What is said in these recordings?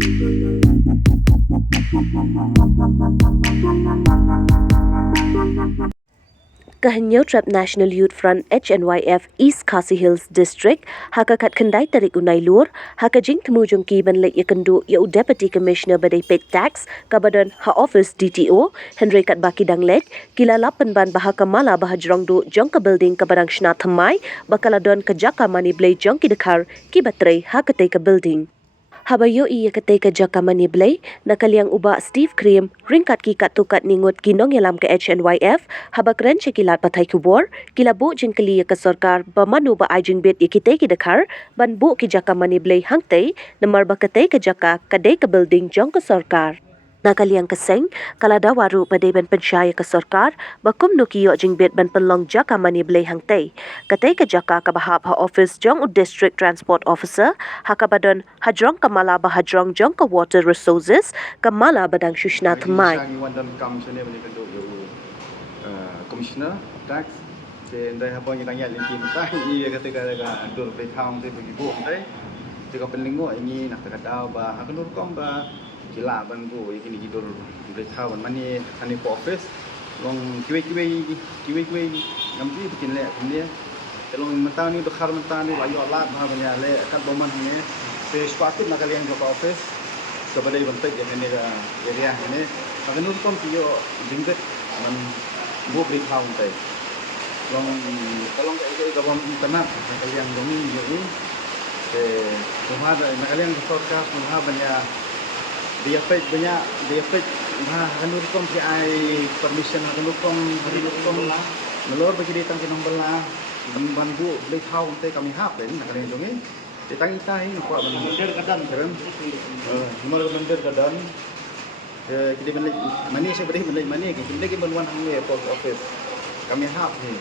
Kahanyo Trap National Youth Front HNYF East Khasi Hills District hakakat kendai tarik unai lur hakajing temujung ki ban lek yakendu ya Deputy Commissioner badai pay tax kabadan ha office DTO Henry kat baki danglet kila lapan ban bahaka mala bahajrong du jong ka building kabadang shna thamai bakaladon kajaka mani blay jong ki dekhar ki batrai hakate ka building. Habayo iya ketika jakaman iblay, nakaliang uba Steve Cream, ringkat ki katukat ningut ginong yalam ke HNYF, habak ren cekilat patay kubor, kilabu jing keliya ke sorkar, bamanu ba ajing bit ikite ki dekar, ban bu ki jakaman iblay hangtay, namar bakatay ke jaka kadai ke building jong ke sorkar. Nakaliang keseng, kalada waru padai ban pensyaya ke sorkar, bakum nukiyo jing bit ban penlong jaka mani belay hangtay. Katay ke jaka kabahap ha office jong u district transport officer, hakabadon hajrong kamala bahajrong jong ke water resources, kamala badang shushna thamai. Commissioner tax then they have one yang linti mentah ia ketika dur pekam tu bagi buat tadi jika penlingo ini nak terkadau bah akan urkom bah kila ban bu ini dur pekam mani kani office long kiwe nampi bikin le kemudian long mentah ni dokar mentah ni bayu alat bah banyak le kat boman ni sesuatu nak kalian ke office kepada bentuk yang ini area ini akan urkom kio jingkat man buat beritahu tadi, kalau kita gabung internet, kalian domi jadi, semua ada, kalian podcast, semua banyak, dia page, kan lukom PI permission, kan lukom, melor bagi dia tangki nombor lah, bantu beritahu tadi kami hap, kalian domi, kita ini nampak bandar kadang, nomor bandar kadang. Kita balik mana saya balik mana kita lagi meluan hangnya post office kami hap ni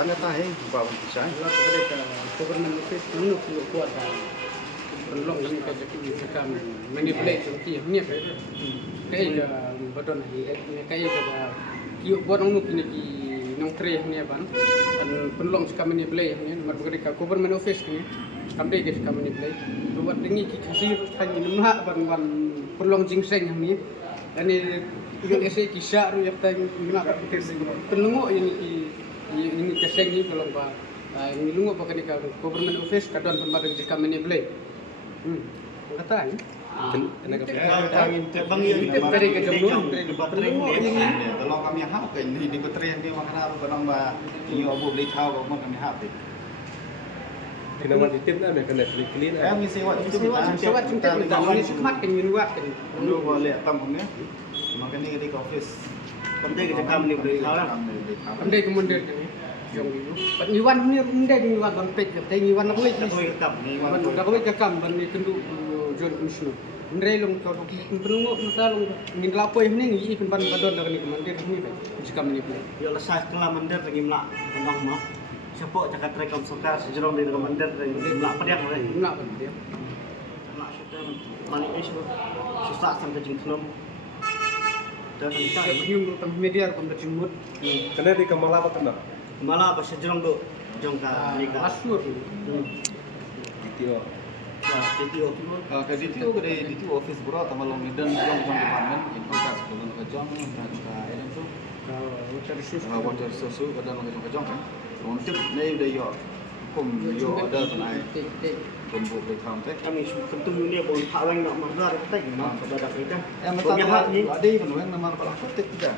tanda tahu bawa pisah government office menuk kuat belum kami kerja kami manipulate tu ni kayak badon kayak kiu buat orang mungkin di nong treh ni ban dan penlong kami manipulate ni nomor berkata government office ni kami kerja kami manipulate buat tinggi kasih hanya numah ban penlong jingseng ni ani yung ese kisah ru yang tayong minakap kasi penlungo ini keseng ni kalau ba nilungo pa kanika government office kadon pembadan jika meneblay kata ni bang ini dari kejauhan penlungo ini kalau kami hap kan di beterian dia makan harus kadang ba iyo abu beli tahu mau kami hap Kinaman itim na may kanet clean ay mi sewat cinta kita ini semat kan minuat kan dulu boleh tam ni makanya di office pandai kita kami ni boleh lah pandai kemudian ni yang itu penyuan ni pandai penyuan bangpet tapi penyuan apa lagi dah kau cakap bani kendu John Commissioner pandai long kau penunggu kita long ingin lapor ni ini penpan badon dah ni kemudian ni jika kami ni boleh ya lesah kelam mandir lagi melak tentang mah siapa cakap rekom sokar sejerong dari komandan dari melak pediak boleh melak pediak melak sudah mani isu susah sampai jengkelom dan kita yang tentang media kom jemut kena di kamala apa kena malah pas sejerong do jongka nikah asur DTO DTO ke DTO office bro tamalong medan jong department info sebelum ke jong dan ke ini tu water resource kadang ke jong kan untuk ni udah yo kum yo ada tanai kumpul berkam teh kami tentu dunia boleh hawang nak mahar kita nak kepada kita yang mesti ada penuh yang nama kalau aku tidak